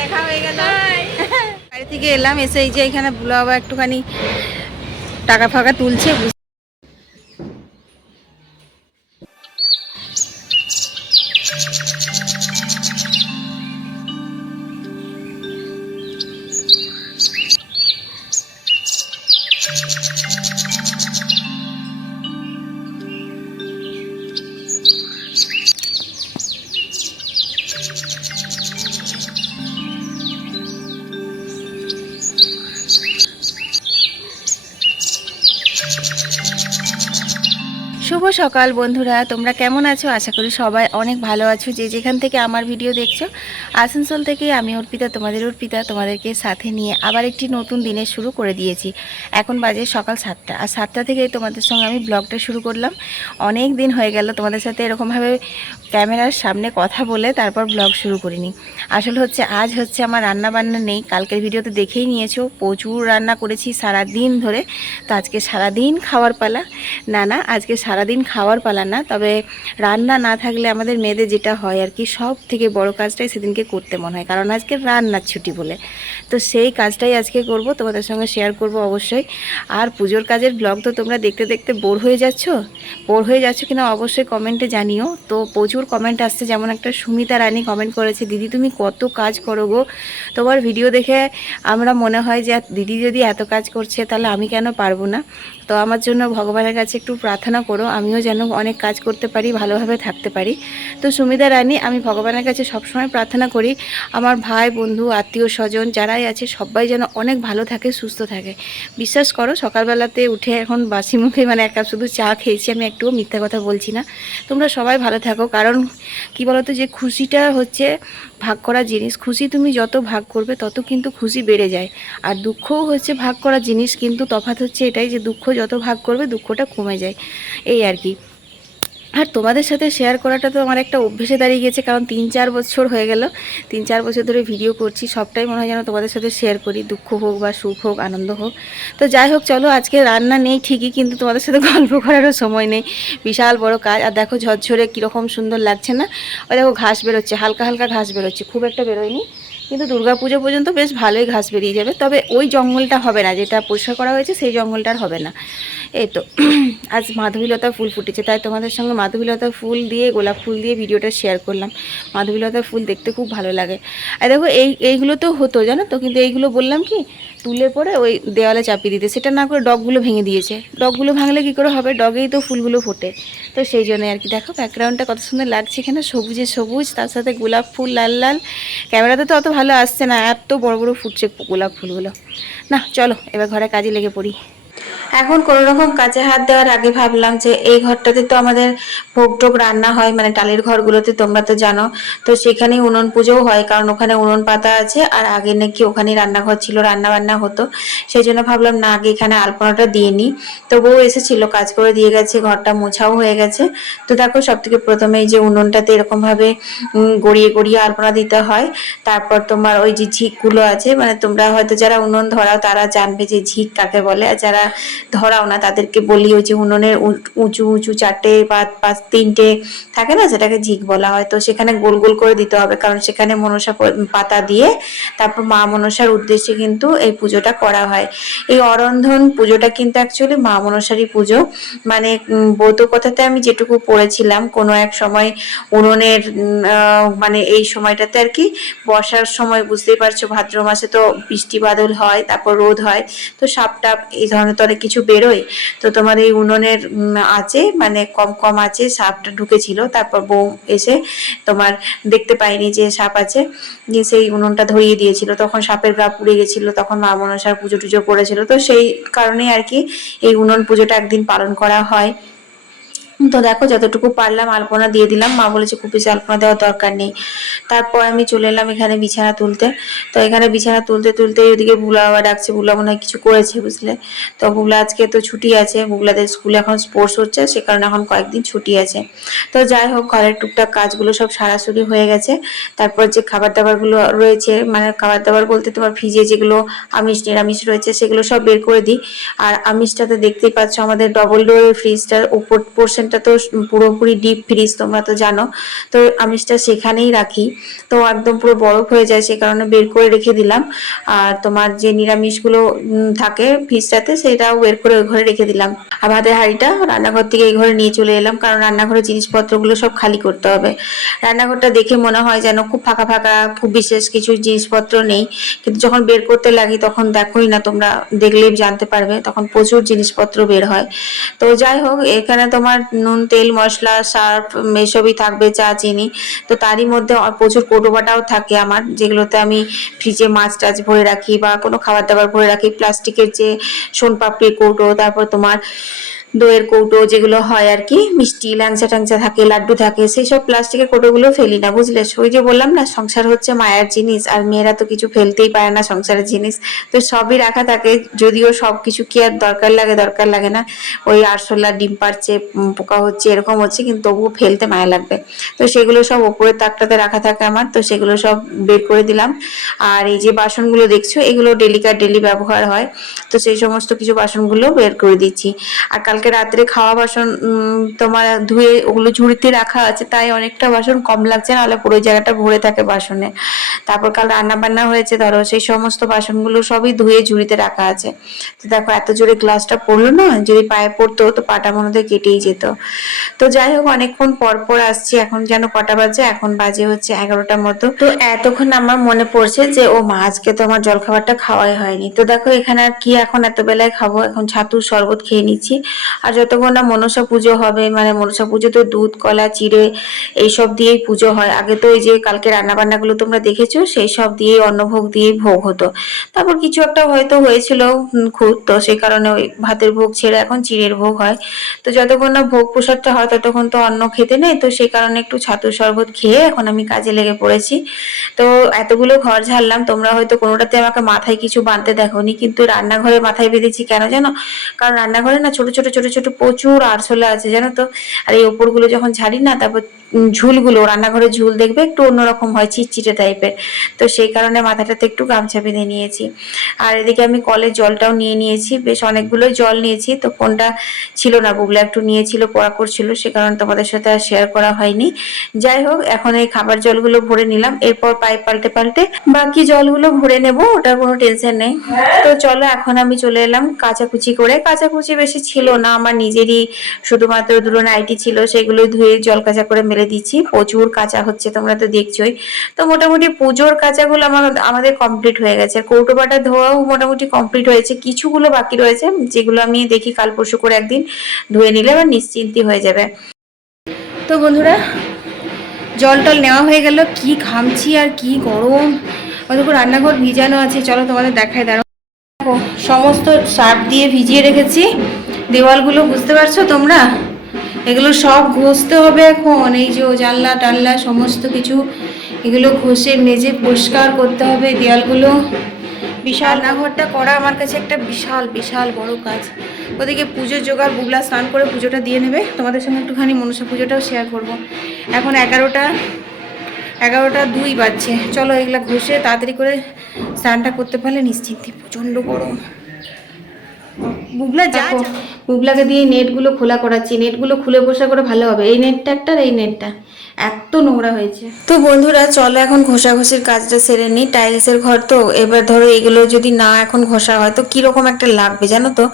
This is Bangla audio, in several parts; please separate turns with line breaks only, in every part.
দেখা হয়ে গেল বাড়ি থেকে এলাম, এসে এই যে এখানে বুলাবা একটুখানি টাকা ফাঁকা তুলছে শুভ সকাল বন্ধুরা, তোমরা কেমন আছো? আশা করি সবাই অনেক ভালো আছো। যে যেখান থেকে আমার ভিডিও দেখছ, আসানসোল থেকে আমি অর্পিতা, তোমাদের অর্পিতা, তোমাদেরকে সাথে নিয়ে আবার একটি নতুন দিনের শুরু করে দিয়েছি। এখন বাজে সকাল সাতটা। আর সাতটা থেকে তোমাদের সঙ্গে আমি ব্লগটা শুরু করলাম। অনেক দিন হয়ে গেল তোমাদের সাথে এরকমভাবে ক্যামেরার সামনে কথা বলে তারপর ব্লগ শুরু করিনি। আসলে হচ্ছে, আজ হচ্ছে আমার রান্না বান্না নেই। কালকের ভিডিওতে দেখেই নিয়েছো। প্রচুর রান্না করেছি সারা দিন ধরে। তো আজকে সারা দিন খাওয়ার পালা। না না, আজকে সারাদিন খাওয়ার পালা না। তবে রান্না না থাকলে আমাদের মেয়েদের যেটা হয় আর কি, সব থেকে বড় কাজটাই সেদিনকে করতে মনে হয়। কারণ আজকে রান্নার ছুটি বলে। তো সেই কাজটাই আজকে করব। তোমাদের সঙ্গে শেয়ার করব অবশ্যই। আর পুজোর কাজের ব্লগ তো তোমরা দেখতে দেখতে বোর হয়ে যাচ্ছ? বোর হয়ে যাচ্ছ কিনা অবশ্যই কমেন্টে জানিও। তো প্রচুর কমেন্ট আসছে, যেমন একটা সুমিতা রানী কমেন্ট করেছে, দিদি, তুমি কত কাজ করো গো? তোমার ভিডিও দেখে আমরা মনে হয় যে দিদি যদি এত কাজ করছে, তাহলে আমি কেন পারব না? তো আমার জন্য ভগবানের কাছে একটু প্রার্থনা করো, আমিও যেন অনেক কাজ করতে পারি, ভালোভাবে থাকতে পারি। তো সুমিতা রানী, আমি ভগবানের কাছে সবসময় প্রার্থনা করি, আমার ভাই, বন্ধু, আত্মীয় স্বজন যারাই আছে, সবাই যেন অনেক ভালো থাকে, সুস্থ থাকে। বিশ্বাস করো, সকালবেলাতে উঠে এখন বাসি মুখে মানে এক শুধু চা খেয়েছি, আমি একটুও মিথ্যা কথা বলছি না। তোমরা সবাই ভালো থাকো, কারণ কি বলতো যে খুশিটা হচ্ছে ভাগ করা জিনিস, খুশি তুমি যত ভাগ করবে তত কিন্তু খুশি বেড়ে যায়। আর দুঃখও হচ্ছে ভাগ করা জিনিস, কিন্তু তফাৎ হচ্ছে এটাই যে দুঃখ যত ভাগ করবে দুঃখটা কমে যায়। এই আর কি। আর তোমাদের সাথে শেয়ার করাটা তো আমার একটা অভ্যেসে দাঁড়িয়ে গেছে কারণ তিন চার বছর হয়ে গেল। তিন চার বছর ধরে ভিডিও করছি, সবটাই মনে হয় যেন তোমাদের সাথে শেয়ার করি, দুঃখ হোক বা সুখ হোক, আনন্দ হোক। তো যাই হোক, চলো আজকে রান্না নেই ঠিকই, কিন্তু তোমাদের সাথে গল্প করারও সময় নেই। বিশাল বড় কাজ, আর দেখো ঝরঝরে কীরকম সুন্দর লাগছে না? ওই দেখো ঘাস বেরোচ্ছে, হালকা হালকা ঘাস বেরোচ্ছে, খুব একটা বেরোয়নি। কিন্তু দুর্গাপুজো পর্যন্ত বেশ ভালোই ঘাস বেরিয়ে যাবে। তবে ওই জঙ্গলটা হবে না, যেটা পরিষ্কার করা হয়েছে, সেই জঙ্গলটার হবে না। এই তো, আজ মাধবীলতা ফুল ফুটেছে, তাই তোমাদের সঙ্গে মাধবীলতা ফুল দিয়ে, গোলাপ ফুল দিয়ে ভিডিওটা শেয়ার করলাম। মাধবীলতা ফুল দেখতে খুব ভালো লাগে। আর দেখো, এই, এইগুলো তো হতো, জানো তো? কিন্তু এইগুলো বললাম কি তুলে পরে ওই দেওয়ালে চাপিয়ে দিতে। সেটা না করে ডগগুলো ভেঙে দিয়েছে। ডগগুলো ভাঙলে কি করে হবে? ডগেই তো ফুলগুলো ফোটে। তো সেই জন্য আর কি। দেখো ব্যাকগ্রাউন্ডটা কত সুন্দর লাগছে এখানে। সবুজে সবুজ, তার সাথে গোলাপ ফুল লাল লাল। ক্যামেরাতে তো অত ভালো আসছে না। এত বড় বড় ফুটছে গোলাপ ফুলগুলো। না, চলো, এবার ঘরে কাজে লেগে পড়ি। এখন কোনো রকম কাজে হাত দেওয়ার আগে ভাবলাম যে এই ঘরটাতে তো আমাদের ভোগ টোগ রান্না হয় মানে টালির ঘরগুলোতে, তোমরা তো জানো। তো সেখানেই উনুন পুজোও হয়, কারণ ওখানে উনুন পাতা আছে, আর আগে নাকি ওখানে রান্নাঘর ছিল রান্না বান্না হতো। সেই জন্য ভাবলাম, না, আগে এখানে আলপনাটা দিয়ে নিই। তো বউ এসেছিল, কাজ করে দিয়ে গেছে, ঘরটা মোছাও হয়ে গেছে। তো দেখো সব থেকে প্রথমে এই যে উনুনটাতে এরকম ভাবে গড়িয়ে গড়িয়ে আলপনা দিতে হয়। তারপর তোমার ওই যে ঝিকগুলো আছে মানে তোমরা হয়তো যারা উনুন ধরাও, তারা জানবে যে ঝিক কাকে বলে, আর যারা ধরাও না, তাদেরকে বলি ওই যে উনুনের উঁচু উঁচু চারটে বা পাঁচ, তিনটে থাকে না যেটাকে ঝিক বলা হয়, তো সেখানে গোল গোল করে দিতে হবে, কারণ সেখানে মনসা পাতা দিয়ে তারপর মা মনসার উদ্দেশ্যে কিন্তু এই পুজোটা করা হয়। এই অরন্ধন পুজোটা কিন্তু অ্যাকচুয়ালি মা মনসারই পুজো। মানে বৌদ্ধ কথাতে আমি যেটুকু পড়েছিলাম, কোনো এক সময় উনুনের মানে এই সময়টাতে আর কি বর্ষার সময় বুঝতেই পারছ, ভাদ্র মাসে তো বৃষ্টি বাদল হয়, তারপর রোদ হয়, তো সাপ টাপ এই ধরনের তো অনেক কিছু বেরোয়, তো তোমার এই উনুনের আছে মানে কম কম আছে সাপটা ঢুকেছিল, তারপর বউ এসে তোমার দেখতে পাইনি যে সাপ আছে যে সেই উনুনটা ধরিয়ে দিয়েছিল, তখন সাপের গা পুড়ে গেছিল, তখন মা মনসার পুজো টুজো করেছিল তো সেই কারণে আর কি এই উনুন পুজোটা একদিন পালন করা হয়। তো দেখো, যতটুকু পারলাম আলপনা দিয়ে দিলাম। মা বলেছে খুব বেশি আলপনা দেওয়ার দরকার নেই। তারপর আমি চলে এলাম এখানে বিছানা তুলতে। তো এখানে বিছানা তুলতে তুলতে ওইদিকে বুলা বাবা ডাকছে। বুলা মনে হয় কিছু করেছে, বুঝলে? তো বুগলা আজকে তো ছুটি আছে। বুগলাদের স্কুলে এখন স্পোর্টস হচ্ছে, সে কারণে এখন কয়েকদিন ছুটি আছে। তো যাই হোক, ঘরের টুকটাক কাজগুলো সব সারাসরি হয়ে গেছে। তারপর যে খাবার দাবারগুলো রয়েছে মানে খাবার দাবার বলতে তোমার ফ্রিজে যেগুলো আমিষ, নিরামিষ রয়েছে, সেগুলো সব বের করে দিই। আর আমিষটাতে দেখতেই পাচ্ছ, আমাদের ডবল ডোরের ফ্রিজটার ওপর পোর্শনটা
কিচেনটা তো পুরোপুরি ডিপ ফ্রিজ তোমরা তো জানো। তো আমিষটা সেখানেই রাখি। তো একদম পুরো বরফ হয়ে যায়, সে কারণে বের করে রেখে দিলাম। আর তোমার যে নিরামিষগুলো থাকে ফ্রিজটাতে, সেটাও বের করে ওই ঘরে রেখে দিলাম। আর ভাতের হাঁড়িটা রান্নাঘর থেকে এই ঘরে নিয়ে চলে এলাম, কারণ রান্নাঘরের জিনিসপত্রগুলো সব খালি করতে হবে। রান্নাঘরটা দেখে মনে হয় যেন খুব ফাঁকা ফাঁকা, খুব বিশেষ কিছু জিনিসপত্র নেই। কিন্তু যখন বের করতে লাগি, তখন দেখোই না, তোমরা দেখলেই জানতে পারবে, তখন প্রচুর জিনিসপত্র বের হয়। তো যাই হোক, এখানে তোমার নুন, তেল, মশলা, সার্ফ, এসবই থাকবে চা চিনি। তো তারই মধ্যে প্রচুর কৌটোবাটাও থাকে আমার, যেগুলোতে আমি ফ্রিজে মাছ টাছ ভরে রাখি বা কোনো খাবার দাবার ভরে রাখি। প্লাস্টিকের যে সোনপাপড়ির কৌটো, তারপর তোমার দইয়ের কৌটো যেগুলো হয় আর কি, মিষ্টি, ল্যাংচা ট্যাংচা থাকে, লাড্ডু থাকে সেই সব প্লাস্টিকের কৌটোগুলো ফেলি না, বুঝলে? ওই যে বললাম না, সংসার হচ্ছে মায়ের জিনিস আর মেয়েরা তো কিছু ফেলতেই পারে না সংসারের জিনিস। তো সবই রাখা থাকে, যদিও সব কিছু কি আর দরকার লাগে দরকার লাগে না। ওই আরশোলা, ডিম পারছে পোকা হচ্ছে, এরকম হচ্ছে, কিন্তু তবুও ফেলতে মায়া লাগবে। তো সেগুলো সব ওপরের তাকটাতে রাখা থাকে আমার, তো সেগুলো সব বের করে দিলাম। আর এই যে বাসনগুলো দেখছ, এগুলো ডেলিকার ডেলি ব্যবহার হয়, তো সেই সমস্ত কিছু বাসনগুলো বের করে দিচ্ছি। আর কালকে রাত্রে খাওয়া বাসন তোমার ধুয়ে ওগুলো ঝুড়িতে রাখা আছে, তাই অনেকটা বাসন কম লাগছে, নাহলে পুরো জায়গাটা ভরে থাকে বাসনে। তারপর কাল রান্না বান্না হয়েছে, ধরো সেই সমস্ত বাসনগুলো সবই ধুয়ে ঝুড়িতে রাখা আছে। তো দেখো, এত জোরে গ্লাসটা পড়ল না, যদি পায়ে পড়তো, তো পাটা মনে হয় কেটেই যেত। তো যাই হোক, অনেকক্ষণ পর পর আসছি, এখন যেন কটা বাজে, এখন বাজে হচ্ছে এগারোটার মতো। তো এতক্ষণ আমার মনে পড়ছে যে, ও মা, আজকে তো আমার জলখাবারটা খাওয়াই হয়নি। তো দেখো, এখানে আর কি এখন এত বেলায় খাব? এখন ছাতুর শরবত খেয়ে নিচ্ছি। আর যতক্ষণ না মনসা পুজো হবে মানে মনসা পুজো তো দুধ, কলা, চিড়ে এইসব দিয়েই পুজো হয়। আগে তো ওই যে কালকে রান্না বান্নাগুলো তোমরা দেখেছ সেই সব দিয়েই অন্নভোগ দিয়েই ভোগ হতো। তারপর কিছু একটা হয়তো হয়েছিল খুঁত তো সেই কারণে ওই ভাতের ভোগ ছেড়ে এখন চিড়ের ভোগ হয়। তো যতক্ষণ না ভোগ প্রসাদটা হয়, ততক্ষণ তো অন্ন খেতে নেই। তো সেই কারণে একটু ছাতুর শরবত খেয়ে এখন আমি কাজে লেগে পড়েছি। তো এতগুলো ঘর ঝাড়লাম, তোমরা হয়তো কোনোটাতে আমাকে মাথায় কিছু বাঁধতে দেখোনি, কিন্তু রান্নাঘরে মাথায় বেঁধেছি কেন জানো? কারণ রান্নাঘরে না ছোট ছোট ছোট ছোট প্রচুর আরশোলা আছে জানো তো? আর এই ওপরগুলো যখন ঝাড়ি না তারপর ঝুলগুলো রান্নাঘরে ঝুল দেখবে একটু অন্যরকম হয় চিটচিটে টাইপের তো সেই কারণে মাথাটাতে একটু গামছা বেঁধে নিয়েছি। আর এদিকে আমি কলের জলটাও নিয়ে নিয়েছি বেশ অনেকগুলোই জল নিয়েছি তো কোনটা ছিল না বুবলা একটু নিয়েছিল পড়া করছিল সে কারণে তোমাদের সাথে আর শেয়ার করা হয়নি। যাই হোক এখন এই খাবার জলগুলো ভরে নিলাম এরপর পাইপ পাল্টে পাল্টে বাকি জলগুলো ভরে নেব ওটার কোনো টেনশন নেই। তো চলো এখন আমি চলে এলাম কাচাকুচি করে। কাচাকুচি বেশি ছিল না আমার নিজেরই শুধুমাত্র দুটো নাইটি ছিল সেগুলো ধুয়ে জল কাঁচা করে মেলে দিচ্ছি। প্রচুর কাঁচা হচ্ছে, তোমরা তো দেখছোই। তো মোটামুটি পুজোর কাঁচাগুলো আমার আমাদের কমপ্লিট হয়ে গেছে। কৌটো বাটা ধোয়াও মোটামুটি কমপ্লিট হয়েছে। কিছুগুলো বাকি রয়েছে, যেগুলো আমি দেখি কাল পরশু করে একদিন ধুয়ে নিলে আবার নিশ্চিন্তি হয়ে যাবে। তো বন্ধুরা জল টল নেওয়া হয়ে গেল। কি ঘামছি আর কি গরম। ওদের রান্নাঘর ভিজানো আছে, চলো তোমাদের দেখায় দাঁড়ো সমস্ত সার্ফ দিয়ে ভিজিয়ে রেখেছি। দেওয়ালগুলো বুঝতে পারছ তোমরা? এগুলো সব ঘষতে হবে এখন। এই যে জানলা, টানলা, সমস্ত কিছু এগুলো ঘষে মেজে পরিষ্কার করতে হবে দেওয়ালগুলো। বিশাল রান্নাঘরটা করা আমার কাছে একটা বিশাল বিশাল বড় কাজ। ওদিকে পুজোর জোগাড় বুগলা স্নান করে পুজোটা দিয়ে নেবে। তোমাদের সঙ্গে একটুখানি মনসা পুজোটাও শেয়ার করব। এখন এগারোটা এগারোটা দুই বাজছে। চলো এগুলা ঘষে তাড়াতাড়ি করে স্নানটা করতে পারলে নিশ্চিন্তি প্রচণ্ড গরম। বুবলা যা বুবলাকে দিয়ে নেটগুলো খোলা করাচ্ছি নেটগুলো খুলে বসা করে ভালো হবে। এই নেটটা একটা আর এই নেটটা। এত নোংরা হয়েছে। তো বন্ধুরা চলো এখন ঘষাঘষির কাজটা সেরে নিই। টাইলসের ঘর তো এবার ধরো এগুলো যদি না এখন ঘষা হয় তো কীরকম একটা লাগবে জানো তো?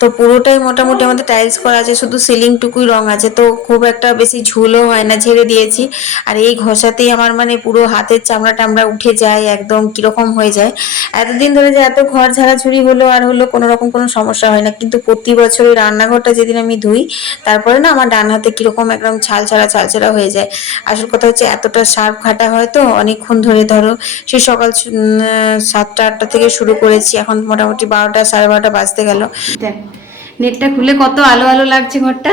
তো পুরোটাই মোটামুটি আমাদের টাইলস করা আছে শুধু সিলিংটুকুই রং আছে। তো খুব একটা বেশি ঝুলও হয় না ঝেড়ে দিয়েছি। আর এই ঘষাতেই আমার মানে পুরো হাতের চামড়া টামড়া উঠে যায় একদম কীরকম হয়ে যায়। এতদিন ধরে যে এত ঘর ঝাড়াঝুড়ি হলো আর হলো কোনো রকম কোনো সমস্যা হয় না। কিন্তু প্রতি বছর ওই রান্নাঘরটা যেদিন আমি ধুই তারপরে না আমার ডান হাতে কীরকম একদম ছাল ছাড়া ছাল ছাড়া হয়ে যায়। আসল কথা হচ্ছে এতটা সার্ফ ঘাটা হয় তো অনেকক্ষণ ধরে ধরো সেই সকাল স- আহ, সাতটা আটটা থেকে শুরু করেছি। এখন মোটামুটি বারোটা সাড়ে বারোটা বাজতে গেল। দেখো নেটটা খুলে কত আলো আলো লাগছে ঘরটা?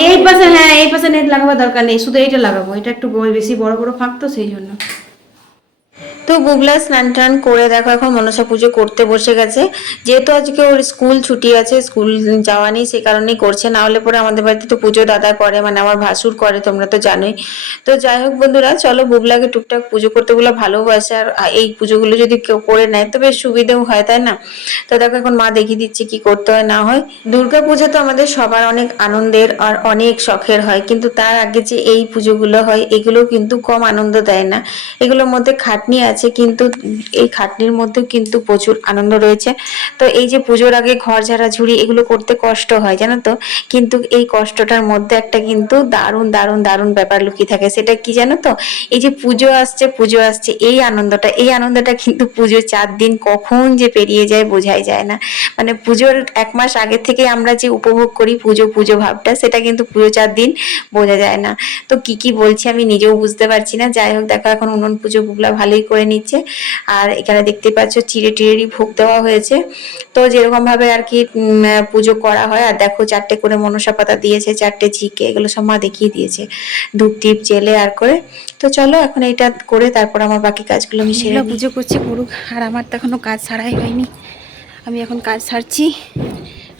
এই পাশে হ্যাঁ এই পাশে নেট লাগাবার দরকার নেই। শুধু এইটা লাগাবো। এটা একটু বেশি বড় বড় ফাঁক তো সেই জন্য। তো বুবলা স্নান টান করে দেখো এখন মনসা পুজো করতে বসে গেছে। যেহেতু আজকে ওর স্কুল ছুটি আছে, স্কুল যাওয়া নেই, সে কারণেই করছে। না হলে পরে আমাদের বাড়িতে তো পুজো দাদা করে মানে আমার ভাসুর করে, তোমরা তো জানোই। তো যাই হোক বন্ধুরা, চলো বুবলাকে টুকটাক পুজো করতে বলে ভালোবাসে, আর এই পুজোগুলো যদি কেউ করে নেয়, তো বেশ সুবিধেও হয়, তাই না? তো দেখো এখন মা দেখিয়ে দিচ্ছে কি করতে হয়, না হয়। দুর্গা পুজো তো আমাদের সবার অনেক আনন্দের আর অনেক শখের হয়, কিন্তু তার আগে যে এই পুজোগুলো হয় এগুলো কিন্তু কম আনন্দ দেয় না। এগুলোর মধ্যে খাটনি আছে কিন্তু এই খাটনির মধ্যেও কিন্তু প্রচুর আনন্দ রয়েছে। তো এই যে পুজোর আগে ঘর ঝাড়া ঝুড়ি এগুলো করতে কষ্ট হয়, জানো তো? কিন্তু এই কষ্টটার মধ্যে একটা কিন্তু দারুণ দারুণ দারুণ ব্যাপার লুকিয়ে থাকে, সেটা কি জানো তো? এই যে পুজো আসছে পুজো আসছে, এই আনন্দটা এই আনন্দটা কিন্তু পুজো চার দিন কখন যে পেরিয়ে যায় বোঝাই যায় না। মানে পুজোর এক মাস আগে থেকে আমরা যে উপভোগ করি পুজো পুজো ভাবটা, সেটা কিন্তু পুজো চার দিন বোঝা যায় না। তো কি কি বলছি আমি নিজেও বুঝতে পারছি না। যাই হোক, দেখো, এখন উনুন পুজো বুবলা ভালোই করে নিচ্ছে। আর এখানে দেখতে পাচ্ছ চিড়ে টিড়েরই ভোগ দেওয়া হয়েছে। তো যেরকম ভাবে আর কি পুজো করা হয় আর দেখো চারটে করে মনসা পাতা দিয়েছে চারটে ঝিকে এগুলো সব মা দেখিয়ে দিয়েছে। ধূপ টিপ জেলে আর করে। তো চলো এখন এটা করে তারপর আমার বাকি কাজগুলো আমি সেরে
পুজো করছি করুক আর আমার তো এখনও কাজ ছাড়াই হয়নি। আমি এখন কাজ ছাড়ছি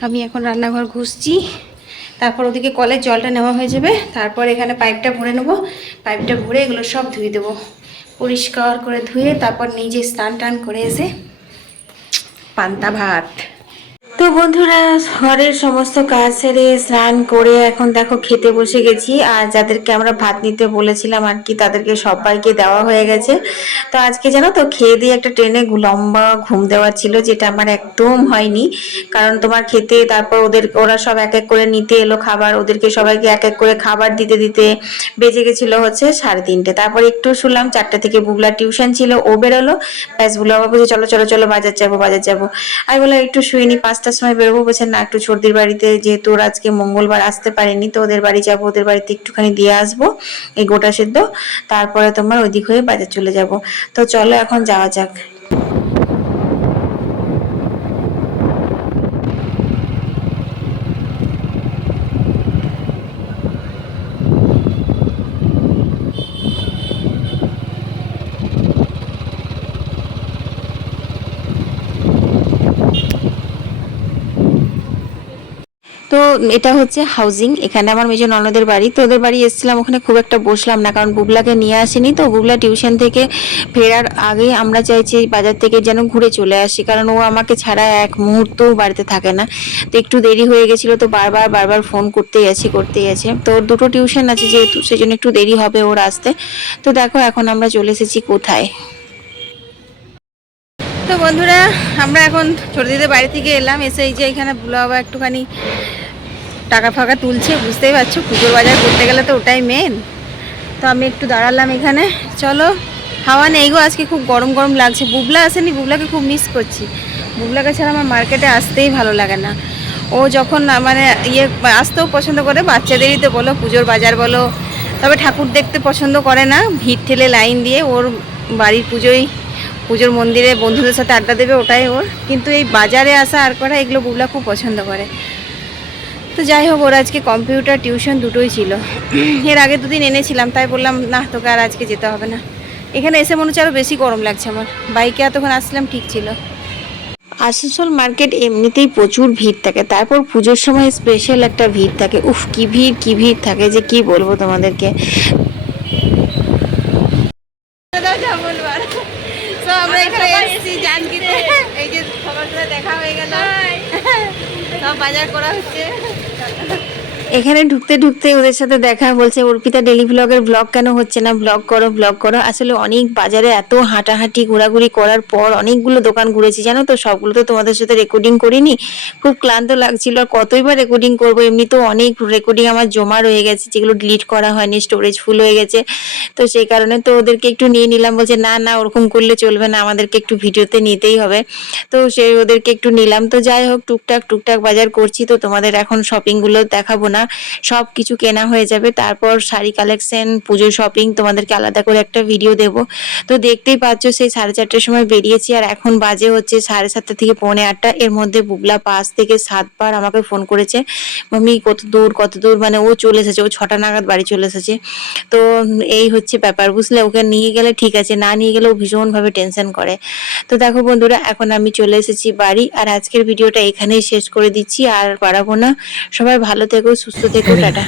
আমি এখন রান্নাঘর ঘুষছি। তারপর ওদিকে কলের জলটা নেওয়া হয়ে যাবে। তারপর এখানে পাইপটা ভরে নেব। পাইপটা ভরে এগুলো সব ধুয়ে দেবো। পরিষ্কার করে ধুয়ে তারপর নিজে স্নান টান করে এসে পান্তা ভাত।
তো বন্ধুরা, ঘরের সমস্ত কাজ সেরে স্নান করে এখন দেখো খেতে বসে গেছি। আর যাদেরকে আমরা ভাত নিতে বলেছিলাম আর কি, তাদেরকে সবাইকে দেওয়া হয়ে গেছে। তো আজকে জানো তো, খেয়ে দিয়ে একটা ট্রেনে লম্বা ঘুম দেওয়া ছিল, যেটা আমার একদম হয়নি। কারণ তোমার খেতে, তারপর ওদের, ওরা সব এক এক করে নিতে এলো খাবার, ওদেরকে সবাইকে এক এক করে খাবার দিতে দিতে বেজে গেছিল হচ্ছে সাড়ে তিনটে। তারপর একটু শুনলাম চারটে থেকে বুবলা টিউশন ছিল, ও বেরোলো। ব্যাস বুবলা আবার বলছে চলো চলো চলো, বাজার যাব বাজার যাব। আমি বললাম, একটু শুয়ে নি শুইনি পাঁচটার সময় বেরোবো বলছে না, একটু সর্দির বাড়িতে যেহেতু ওরা আজকে মঙ্গলবার আসতে পারেনি, তো ওদের বাড়ি যাব, ওদের বাড়িতে একটুখানি দিয়ে আসব, এই গোটা সেদ্ধ, তারপরে তোমার ওইদিক হয়ে বাজার চলে যাব। তো চলো এখন যাওয়া যাক। তো এটা হচ্ছে হাউজিং এখানে আমার মেজো ননদের বাড়ি, তো ওদের বাড়ি এসেছিলাম, ওখানে খুব একটা বসলাম না, কারণ বুবলাকে নিয়ে আসিনি, তো বুবলা টিউশন থেকে ফেরার আগে আমরা চাইছি বাজার থেকে যেন ঘুরে চলে আসি, কারণ ও আমাকে ছাড়া এক মুহূর্তও বাড়িতে থাকে না। তো একটু দেরি হয়ে গেছিল, তো বারবার বারবার ফোন করতেই আছি, করতেই আছে। তো ওর দুটো টিউশন আছে যেহেতু সেই জন্য একটু দেরি হবে ওর আসতে। তো দেখো এখন আমরা চলে এসেছি কোথায়?
তো বন্ধুরা, আমরা এখন ছোট দিদির বাড়ি থেকে এলাম। এসে এই যে এখানে বাবা একটুখানি টাকা ফাঁকা তুলছে, বুঝতেই পারছ? পুজোর বাজার করতে গেলে তো ওটাই মেন তো আমি একটু দাঁড়ালাম এখানে। চলো, হাওয়া নেই গো, আজকে খুব গরম গরম লাগছে। বুবলা আসেনি? বুবলাকে খুব মিস করছি। বুবলাকে ছাড়া আমার মার্কেটে আসতেই ভালো লাগে না। ও যখন মানে ইয়ে আসতেও পছন্দ করে, বাচ্চাদেরই তো বলো, পুজোর বাজার বলো। তবে ঠাকুর দেখতে পছন্দ করে না, ভিড় ঠেলে লাইন দিয়ে ওর বাড়ির পুজোই পুজোর মন্দিরে বন্ধুদের সাথে আড্ডা দেবে, ওটাই ওর। কিন্তু এই বাজারে আসা আর করা এগুলো বুবলা খুব পছন্দ করে। তো যাই হোক, ওর আজকে কম্পিউটার, টিউশন দুটোই ছিল। এর আগে দুদিন এনেছিলাম, তাই বললাম, না, তোকে আর আজকে যেতে হবে না। এখানে এসে মনে হচ্ছে আরও বেশি গরম লাগছে আমার। বাইকে এতক্ষণ আসলাম ঠিক ছিল।
আসানসোল মার্কেট এমনিতেই প্রচুর ভিড় থাকে। তারপর পুজোর সময় স্পেশাল একটা ভিড় থাকে। উফ, কি ভিড় কি ভিড় থাকে যে কি বলব তোমাদেরকে
তো আমরা এখানে এসেছি জানকিতে এই যে সবার সাথে দেখা হয়ে গেল সব বাজার করা হচ্ছে
এখানে ঢুকতে ঢুকতে ওদের সাথে দেখা বলছে, অর্পিতা ডেলি ব্লগের ব্লগ কেন হচ্ছে না? ব্লগ করো ব্লগ করো। আসলে অনেক বাজারে এত হাঁটাহাঁটি, ঘোরাঘুরি করার পর অনেকগুলো দোকান ঘুরেছি, জানো তো? সবগুলো তো তোমাদের সাথে রেকর্ডিং করিনি। খুব ক্লান্ত লাগছিল, আর কতই বা রেকর্ডিং করব? এমনিতেও অনেক রেকর্ডিং আমার জমা রয়ে গেছে, যেগুলো ডিলিট করা হয়নি স্টোরেজ ফুল হয়ে গেছে। তো সেই কারণে তো ওদেরকে একটু নিয়ে নিলাম, বলছে না না, ওরকম করলে চলবে না, আমাদেরকে একটু ভিডিওতে নিতেই হবে। তো সেই ওদেরকে একটু নিলাম। তো যাই হোক, টুকটাক টুকটাক বাজার করছি, তো তোমাদের এখন শপিংগুলো দেখাবো না। সব কিছু কেনা হয়ে যাবে। তারপর শাড়ি কালেকশন পুজো শপিং তোমাদেরকে আলাদা করে একটা ভিডিও দেব। তো দেখতেই পাচ্ছ সেই সাড়ে চারটের সময় বেরিয়েছি আর এখন বাজে হচ্ছে সাড়ে সাতটা থেকে পৌনে আটটা। এর মধ্যে বুগলা পাঁচ থেকে সাতবার আমাকে ফোন করেছে। মামি কত দূর কত দূর? মানে ও চলে এসেছে, ও ছটা নাগাদ বাড়ি চলে এসেছে। তো এই হচ্ছে ব্যাপার, বুঝলে? ওকে নিয়ে গেলে ঠিক আছে, না নিয়ে গেলে ও ভীষণভাবে টেনশন করে। তো দেখো বন্ধুরা, এখন আমি চলে এসেছি বাড়ি। আর আজকের ভিডিওটা এখানেই শেষ করে দিচ্ছি, আর বাড়াবো না। সবাই ভালো থেকো সুস্থ থেকো টাটা